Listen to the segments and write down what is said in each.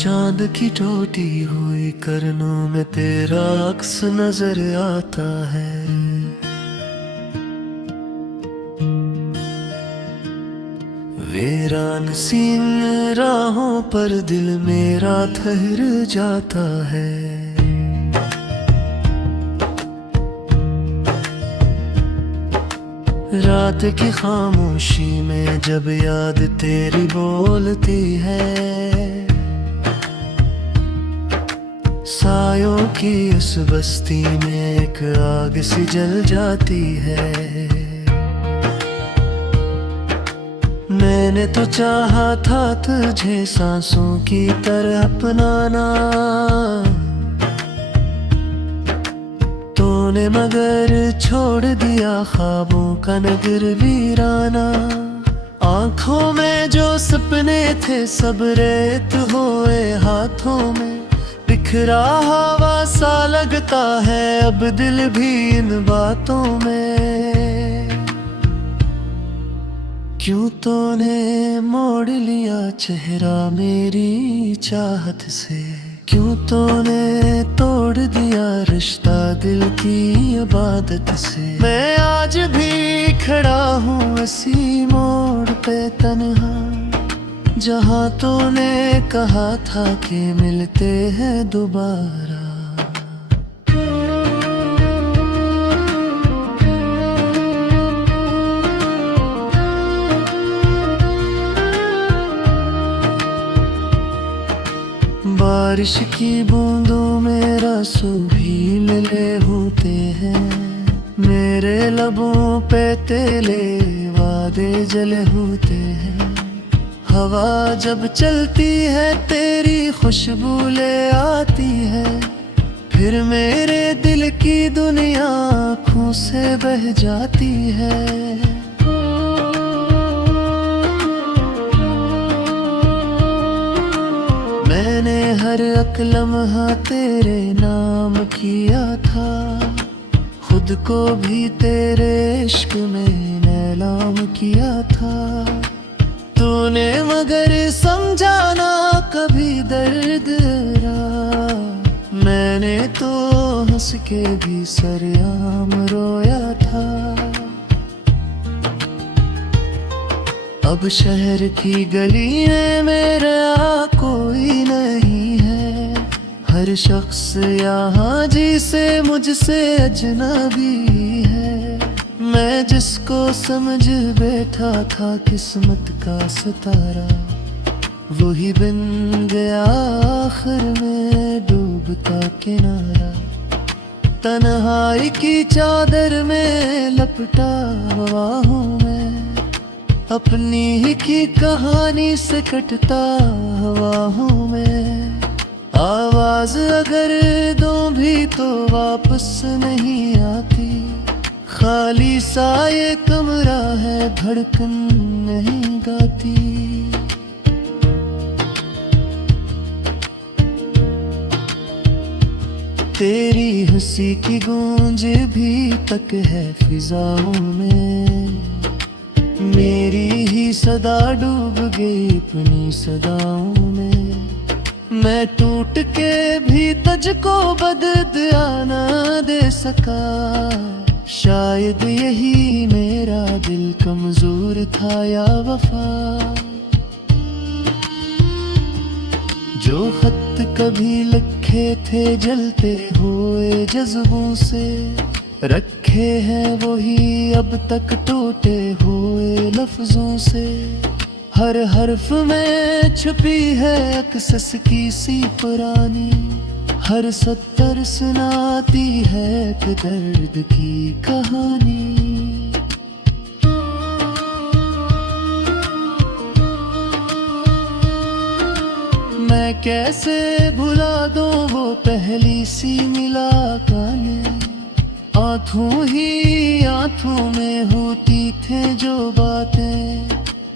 चांद की टूटी हुई करनों में तेरा अक्स नजर आता है। वीरान सी राहों पर दिल मेरा ठहर जाता है। रात की खामोशी में जब याद तेरी बोलती है, सायों की उस बस्ती में एक आग सी जल जाती है। मैंने तो चाहा था तुझे सांसों की तरह अपनाना, तूने मगर छोड़ दिया ख्वाबों का नगर वीराना। आंखों में जो सपने थे सब रेत हुए हाथों में, बिखरा हवा सा लगता है अब दिल भी इन बातों में। क्यों तूने मोड़ लिया चेहरा मेरी चाहत से, क्यों तूने तोड़ दिया रिश्ता दिल की इबादत से। मैं आज भी खड़ा हूँ इसी मोड़ पे तन्हा, जहाँ तूने कहा था कि मिलते हैं दोबारा। बारिश की बूंदों में रासू भी मिले होते हैं, मेरे लबों पे तेरे वादे जले होते हैं। हवा जब चलती है तेरी खुशबू ले आती है, फिर मेरे दिल की दुनिया आँखों से बह जाती है। मैंने हर एक लम्हा तेरे नाम किया था, खुद को भी तेरे इश्क में नीलाम किया था। तूने मगर समझा ना कभी दर्द रा, मैंने तो हंस के भी सरेआम रोया था। अब शहर की गली में मेरा कोई नहीं है, हर शख्स यहाँ जी से मुझसे अजनबी है। मैं जिसको समझ बैठा था किस्मत का सितारा, वही बन गया आखिर में डूबता किनारा। तन्हाई की चादर में लपटा हुआ हूँ मैं, अपनी ही की कहानी से कटता हुआ हूँ मैं। आवाज अगर दूं भी तो वापस नहीं आती, खाली सा ये कमरा है धड़कन नहीं गाती। तेरी हंसी की गूंज भी तक है फिजाओं में, मेरी ही सदा डूब गई अपनी सदाओं में। मैं टूट के भी तुझको बददुआ ना दे सका, शायद यही मेरा दिल कमजोर था या वफा। जो खत कभी लिखे थे जलते हुए जज्बों से, रखे हैं वही अब तक टूटे हुए लफ्जों से। हर हर्फ में छुपी है अक्सस की सी पुरानी, हर सत्तर सुनाती है एक दर्द की कहानी। मैं कैसे भुला दूं वो पहली सी मुलाकातें, आंखों ही आंखों में होती थे जो बातें।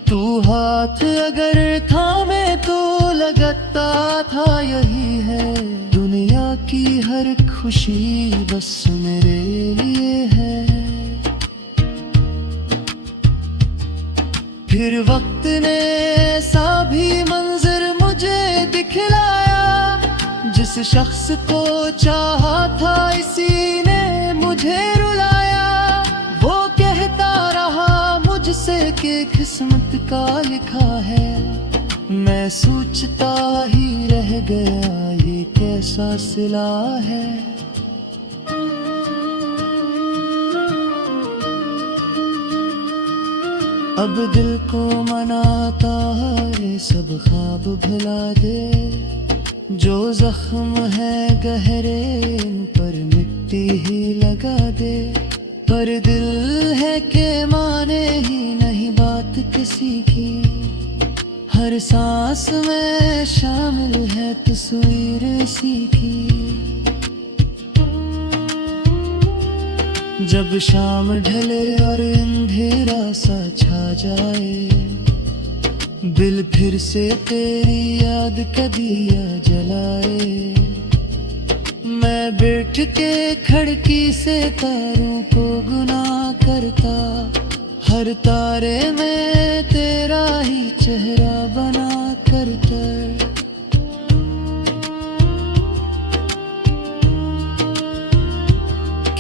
तू हाथ अगर थामे तो लगता था यही है, दुनिया की हर खुशी बस मेरे लिए है। फिर वक्त ने ऐसा भी मंजर मुझे दिखा खिलाया। जिस शख्स को चाहा था इसी ने मुझे रुलाया। वो कहता रहा मुझसे कि किस्मत का लिखा है। मैं सोचता ही रह गया ये कैसा सिला है। अब दिल को मनाता है सब ख्वाब भुला दे। जो जख्म है गहरे इन पर मिट्टी ही लगा दे। पर दिल है कि माने ही नहीं बात किसी की। हर सांस में शामिल है तस्वीर इसी की। जब शाम ढले और अंधेरा सा छा जाए। दिल फिर से तेरी याद का दिया जलाए। मैं बैठ के खिड़की से तारों को गुनाह करता। हर तारे में तेरा ही चेहरा बना करता।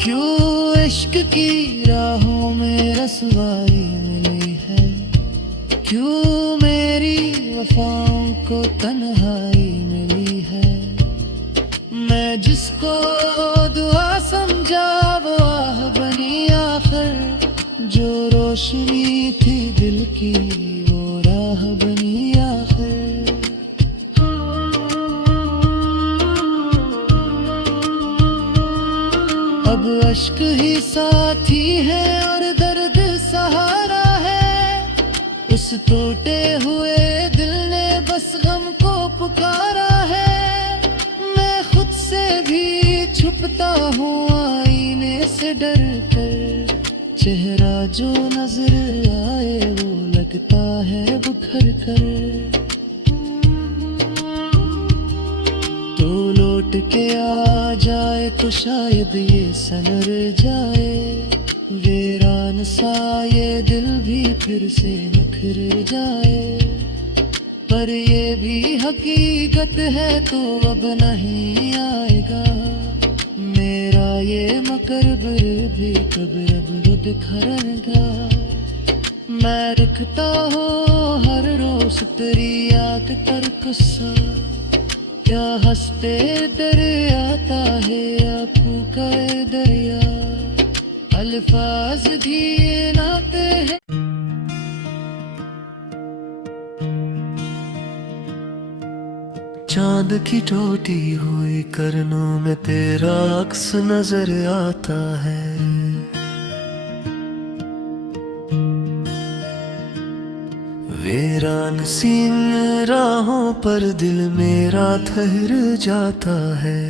क्यों इश्क की राहों में रसवाई मिली है। क्यों मेरी वफाओं को तन्हाई मिली है। मैं जिसको दुआ समझा वो आह बनी आखिर। जो रोशनी थी दिल की वो राह बनी आखिर। अब अश्क ही साथी है और दर्द सहारा है। इस टूटे हुए दिल ने बस गम को पुकारा है। मैं खुद से भी छुपता हूँ आईने से डर कर। चेहरा जो नजर आए वो लगता है बिखर कर। तो लौट के आ जाए तो शायद ये संवर जाए। वीरान सा ये दिल भी फिर से निखर जाए। पर ये भी हकीकत है तो अब नहीं आएगा। मेरा ये मकबर भी कब्र अब बिखरेगा। मैं लिखता हूँ हर रोज तेरी याद पर गुस्सा। क्या हंसते दरिया आता है आंखों का दरिया। अल्फाज भी नाते हैं। चांद की टूटी हुई करनों में तेरा अक्स नजर आता है। वीरान सी राहों पर दिल मेरा ठहर जाता है।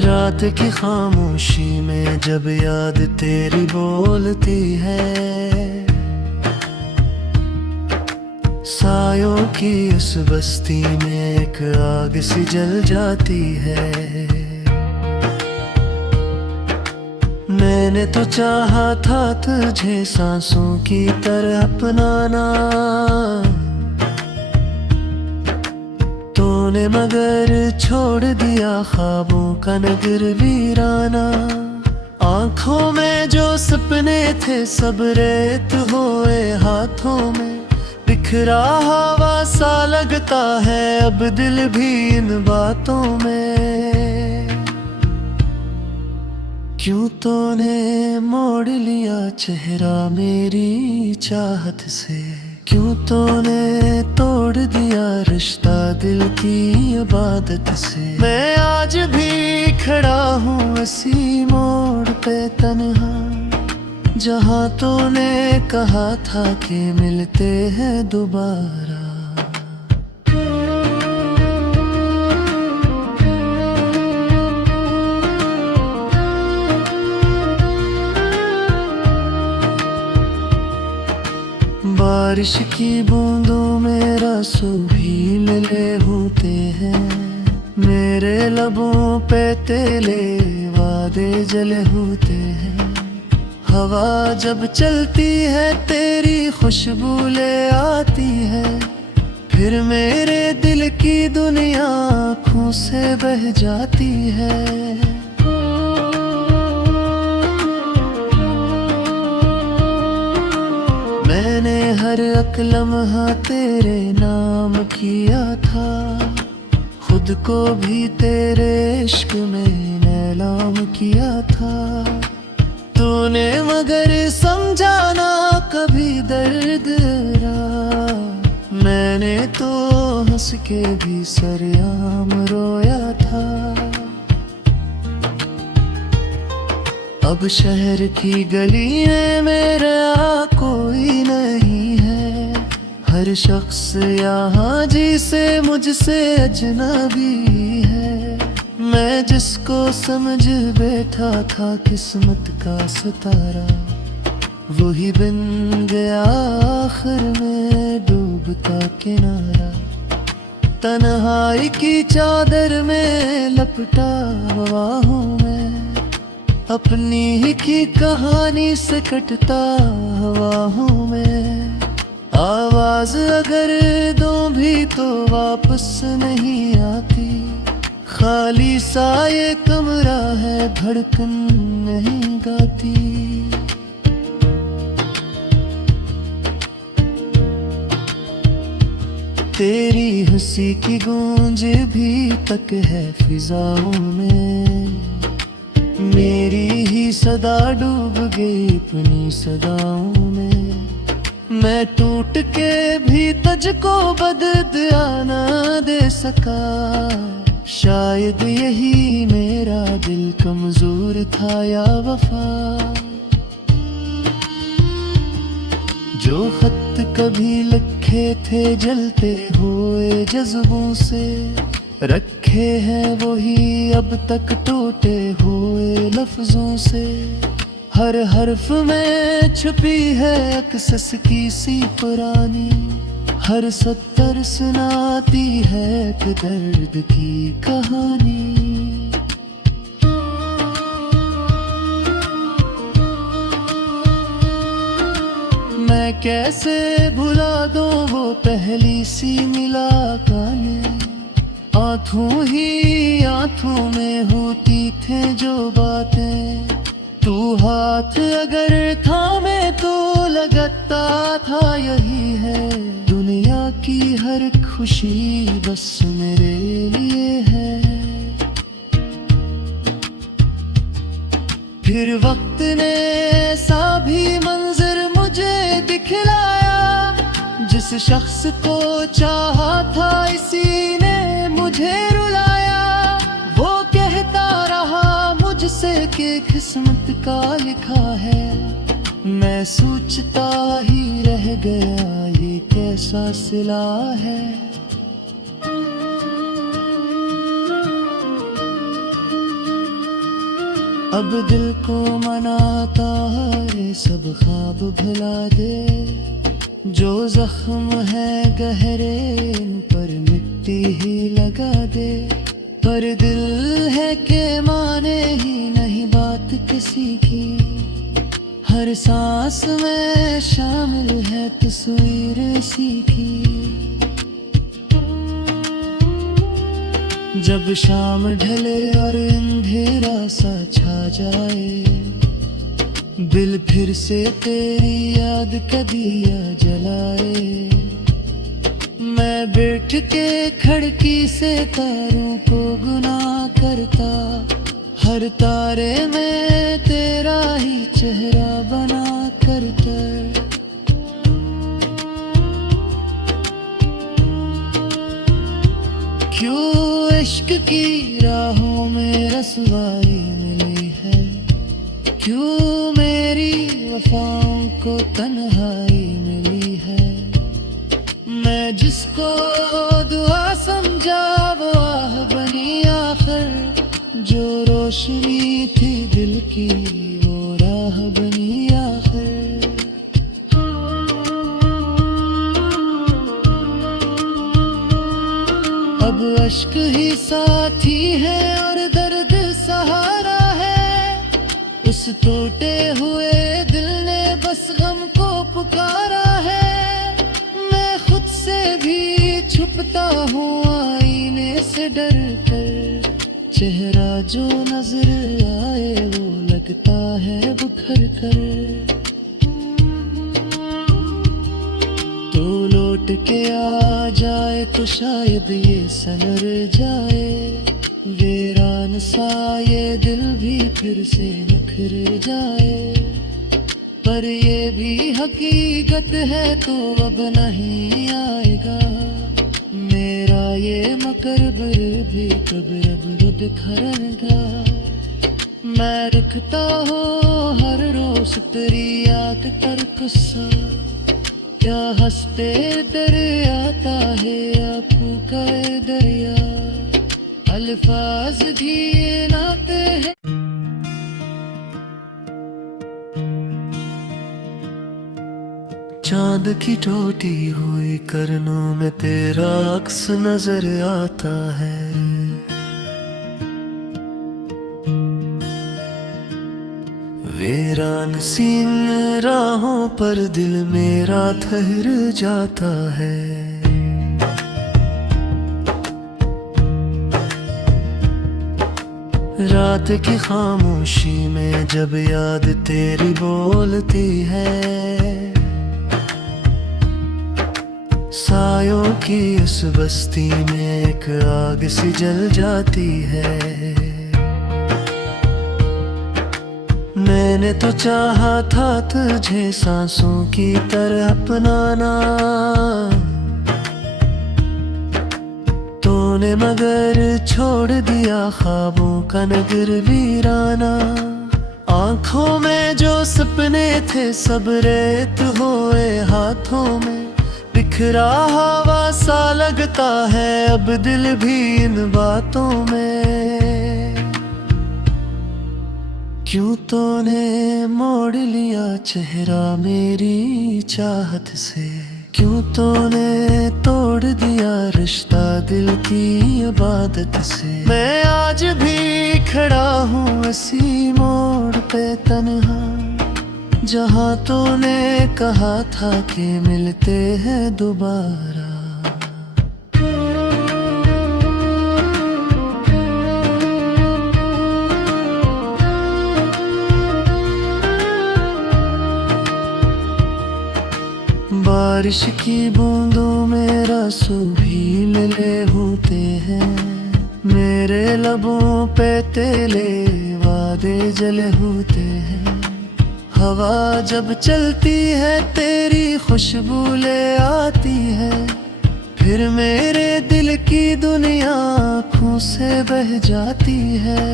रात की खामोशी में जब याद तेरी बोलती है। सायों की उस बस्ती में एक आग सी जल जाती है। मैंने तो चाहा था तुझे सांसों की तरह अपनाना। तूने मगर छोड़ दिया ख्वाबों का नगर वीराना। आंखों में जो सपने थे सब रेत हुए हाथों में। बिखरा हवा सा लगता है अब दिल भी इन बातों में। क्यों तूने मोड़ लिया चेहरा मेरी चाहत से। क्यों तूने तोड़ दिया रिश्ता दिल की इबादत से। मैं आज भी खड़ा हूँ इसी मोड़ पे तन्हा। जहाँ तूने कहा था कि मिलते हैं दोबारा। बारिश की बूंदों में रासू भी मिले होते हैं। मेरे लबों पे तेले वादे जले होते हैं। हवा जब चलती है तेरी खुशबू ले आती है, फिर मेरे दिल की दुनिया आँखों से बह जाती है। मैंने हर एक लम्हा तेरे नाम किया था, खुद को भी तेरे इश्क में नीलाम किया था। तूने मगर समझा ना कभी दर्द मेरा, मैंने तो हंस के भी सरेआम रोया था। अब शहर की गली में मेरा कोई नहीं है, हर शख्स यहाँ जिसे मुझसे अजनबी है। मैं जिसको समझ बैठा था किस्मत का सितारा, वही बन गया आखिर में डूबता किनारा। तन्हाई की चादर में लपटा हुआ हूँ मैं, अपनी ही की कहानी से कटता हुआ हूँ मैं। आवाज अगर दूं भी तो वापस नहीं आती, खाली सा ये कमरा है धड़कन नहीं गाती। तेरी हंसी की गूंज भी तक है फिजाओं में, मेरी ही सदा डूब गई अपनी सदाओं में। मैं टूट के भी तुझको बददुआ ना दे सका, शायद यही मेरा दिल कमजोर था या वफा। जो खत कभी लिखे थे जलते हुए जज्बों से, रखे हैं वही अब तक टूटे हुए लफ्जों से। हर हर्फ में छुपी है अक्सस की सी पुरानी, हर सत्तर सुनाती है एक दर्द की कहानी। मैं कैसे भुला दूं वो पहली सी मुलाकातें, आंखों ही आंखों में होती थे जो बातें। तू हाथ अगर थामे तो लगता था यही है, दुनिया की हर खुशी बस मेरे लिए है। फिर वक्त ने ऐसा भी मंजर मुझे दिखलाया, जिस शख्स को चाहा था इसी ने मुझे रुलाया। वो कहता रहा मुझसे कि किस्मत का लिखा है, मैं सोचता ही रह गया ये कैसा सिला है। अब दिल को मनाता है सब ख्वाब भुला दे, जो जख्म है गहरे इन पर मिट्टी ही लगा दे। पर दिल है के माने ही नहीं बात किसी की, हर सांस में शामिल है तस्वीर इसी की। जब शाम ढले और अंधेरा सा छा जाए, दिल फिर से तेरी याद कभी आ जलाए। मैं बैठ के खिड़की से तारों को गुना करता, हर तारे में तेरा ही चेहरा बना करता। क्यों इश्क की राहों में रसवाई मिली है, क्यों मेरी वफाओं को तन्हाई मिली है। मैं जिसको दुआ समझा वो आह बनी आखिर, जो रोशनी थी दिल की वो राह बनी आखिर। अब अश्क ही साथी है और दर्द सहारा है, उस टूटे हुए छिपता हूँ आईने से डर कर, चेहरा जो नजर आए वो लगता है बिखर कर। तो लौट के आ जाए तो शायद ये संवर जाए, वीरान सा ये दिल भी फिर से निखर जाए। पर ये भी हकीकत है तो अब नहीं आएगा, मेरा ये मकबर भी कब अब बिखरेगा। मैं रखता हूँ हर रोज तेरी याद पर गुस्सा, क्या हंसते दरिया आता है आंखों का दरिया, अल्फाज भी ये नाते हैं। चांद की टोटी हुई करनों में तेरा अक्स नजर आता है। वीरान सी राहों पर दिल मेरा ठहर जाता है। रात की खामोशी में जब याद तेरी बोलती है, सायों की उस बस्ती में एक आग सी जल जाती है। मैंने तो चाहा था तुझे सांसों की तरह अपनाना, तूने मगर छोड़ दिया ख्वाबों का नगर वीराना। आंखों में जो सपने थे सब रेत हुए हाथों में, बिखरा हवा सा लगता है अब दिल भी इन बातों में। क्यों तूने मोड़ लिया चेहरा मेरी चाहत से, क्यों तूने तोड़ दिया रिश्ता दिल की इबादत से। मैं आज भी खड़ा हूँ इसी मोड़ पे तन्हा, जहाँ तूने कहा था कि मिलते हैं दोबारा। बारिश की बूंदों में रासू भी मिले होते हैं, मेरे लबों पे तेले वादे जले होते हैं। हवा जब चलती है तेरी खुशबू ले आती है, फिर मेरे दिल की दुनिया आँखों से बह जाती है।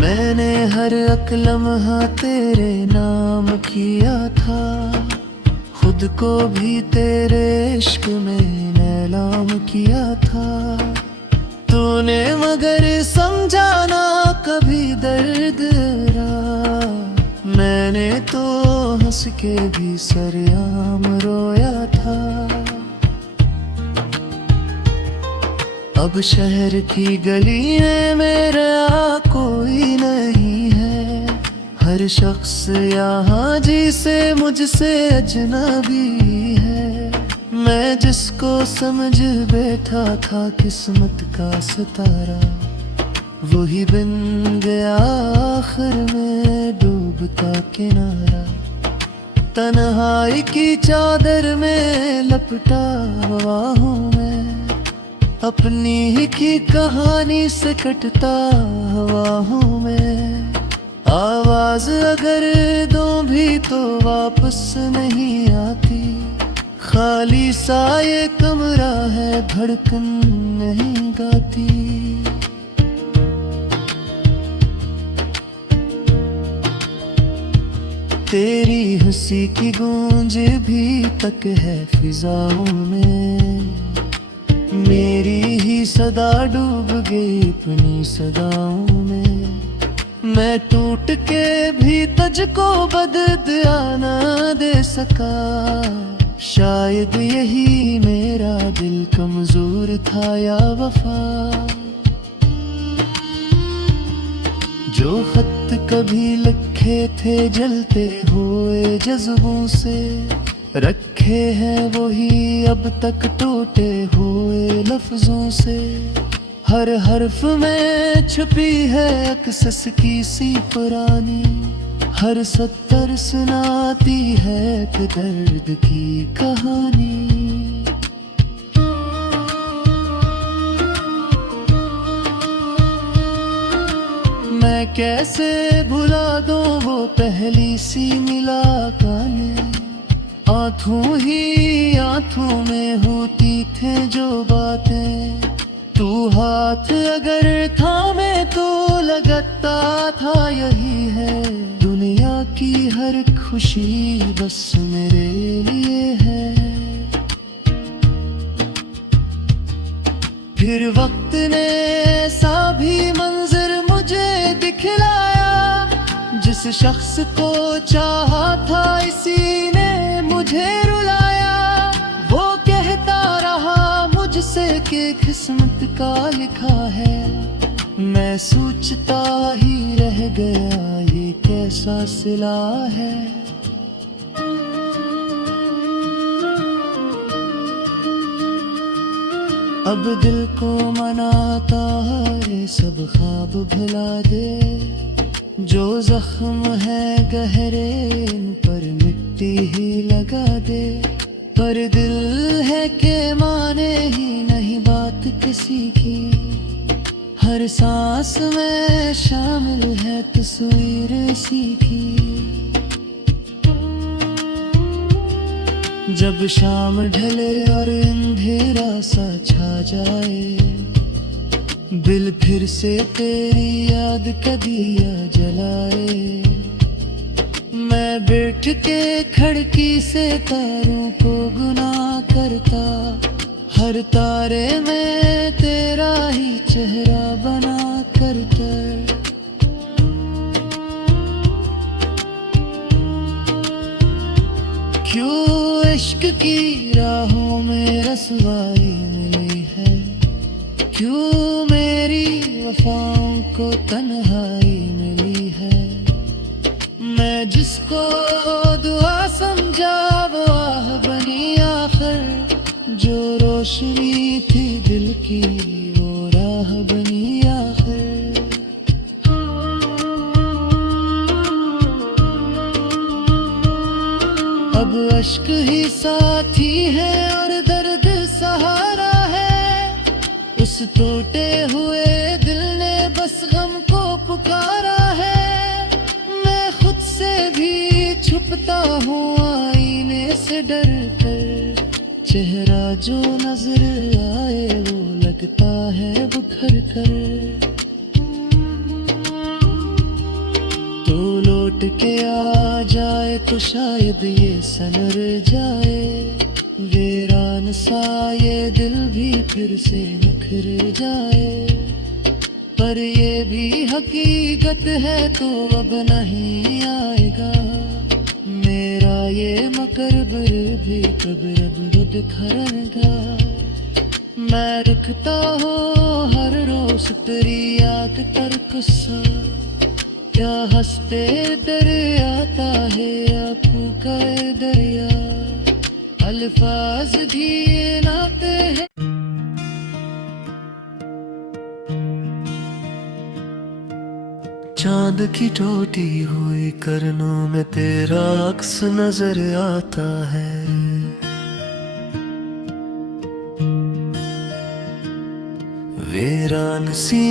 मैंने हर एक लम्हा तेरे नाम किया था, खुद को भी तेरे इश्क में नीलाम किया था। तूने मगर समझा ना कभी दर्द रा, मैंने तो हंस के भी सरेआम रोया था। अब शहर की गली में मेरा कोई नहीं है, हर शख्स यहाँ जिसे मुझसे अजनबी है। मैं जिसको समझ बैठा था किस्मत का सितारा, वही बन गया आखिर में डूबता किनारा। तन्हाई की चादर में लपटा हुआ हूँ मैं, अपनी ही की कहानी से कटता हुआ हूँ मैं। आवाज अगर दूं भी तो वापस नहीं आती, खाली सा ये कमरा है धड़कन नहीं गाती। तेरी हंसी की गूंज भी तक है फिजाओं में, मेरी ही सदा डूब गई अपनी सदाओं में। मैं टूट के भी तुझको बददिया ना दे सका, शायद यही मेरा दिल कमजोर था या वफा। जो खत कभी लिखे थे जलते हुए जज्बों से, रखे हैं वही अब तक टूटे हुए लफ्जों से। हर हर्फ में छुपी है अक्सस की सी पुरानी, हर सत्तर सुनाती है एक दर्द की कहानी। मैं कैसे भुला दूं वो पहली सी मुलाकातें, आंखों ही आंखों में होती थे जो बातें। तू हाथ अगर थामे तो लगता था यही है, दुनिया की हर खुशी बस मेरे लिए है। फिर वक्त ने ऐसा भी मंजर मुझे दिखलाया, जिस शख्स को चाहा था इसी ने मुझे रुलाया। वो कहता रहा मुझसे कि किस्मत का लिखा है, मैं सोचता ही रह गया ये कैसा सिला है। अब दिल को मनाता है सब ख्वाब भुला दे, जो जख्म है गहरे इन पर मिट्टी ही लगा दे। पर दिल है कि माने ही नहीं बात किसी की, हर सांस में शामिल है तस्वीर इसी की। जब शाम ढले और अंधेरा सा छा जाए, दिल फिर से तेरी याद कदिया जलाए। मैं बैठ के खिड़की से तारों को गुना करता, हर तारे में तेरा ही चेहरा बना करता। क्यों इश्क की राहों में रसवाई मिली है, क्यों मेरी वफाओं को तन्हाई मिली है। मैं जिसको दुआ समझा वो आह बनी आखिर, जो रोशनी थी दिल की वो राह बनी आखिर। अब अश्क ही साथी है और दर्द सहारा है, उस टूटे हुए दिल ने बस गम को पुकारा है। मैं खुद से भी छुपता हूँ आईने से डर कर, चेहरा जो नजर आए वो लगता है बिखर कर। तो लौट के आ जाए तो शायद ये सनर जाए, वीरान सा ये दिल भी फिर से निखर जाए। पर ये भी हकीकत है तो अब नहीं आएगा, मेरा ये मकबर भी कब्र अब बिखरेगा। मैं रखता हूँ हर रोज तेरी याद पर गुस्सा, क्या हंसते दरिया आता है आंखों का दरिया। अल्फाज भी नाते हैं। चांद की टूटी हुई करनों में तेरा अक्स नजर आता है। वीरान सी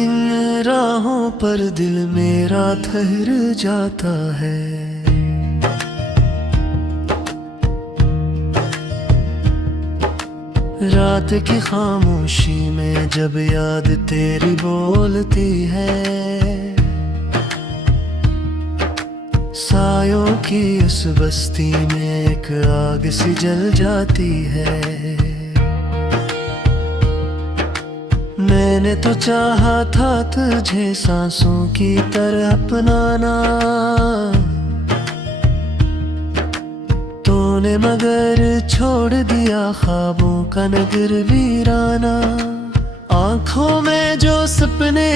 राहों पर दिल मेरा ठहर जाता है। रात की खामोशी में जब याद तेरी बोलती है, सायों की उस बस्ती में एक आग सी जल जाती है। मैंने तो चाहा था तुझे सांसों की तरह अपनाना, तूने मगर छोड़ दिया ख्वाबों का नगर वीराना। आंखों में जो सपने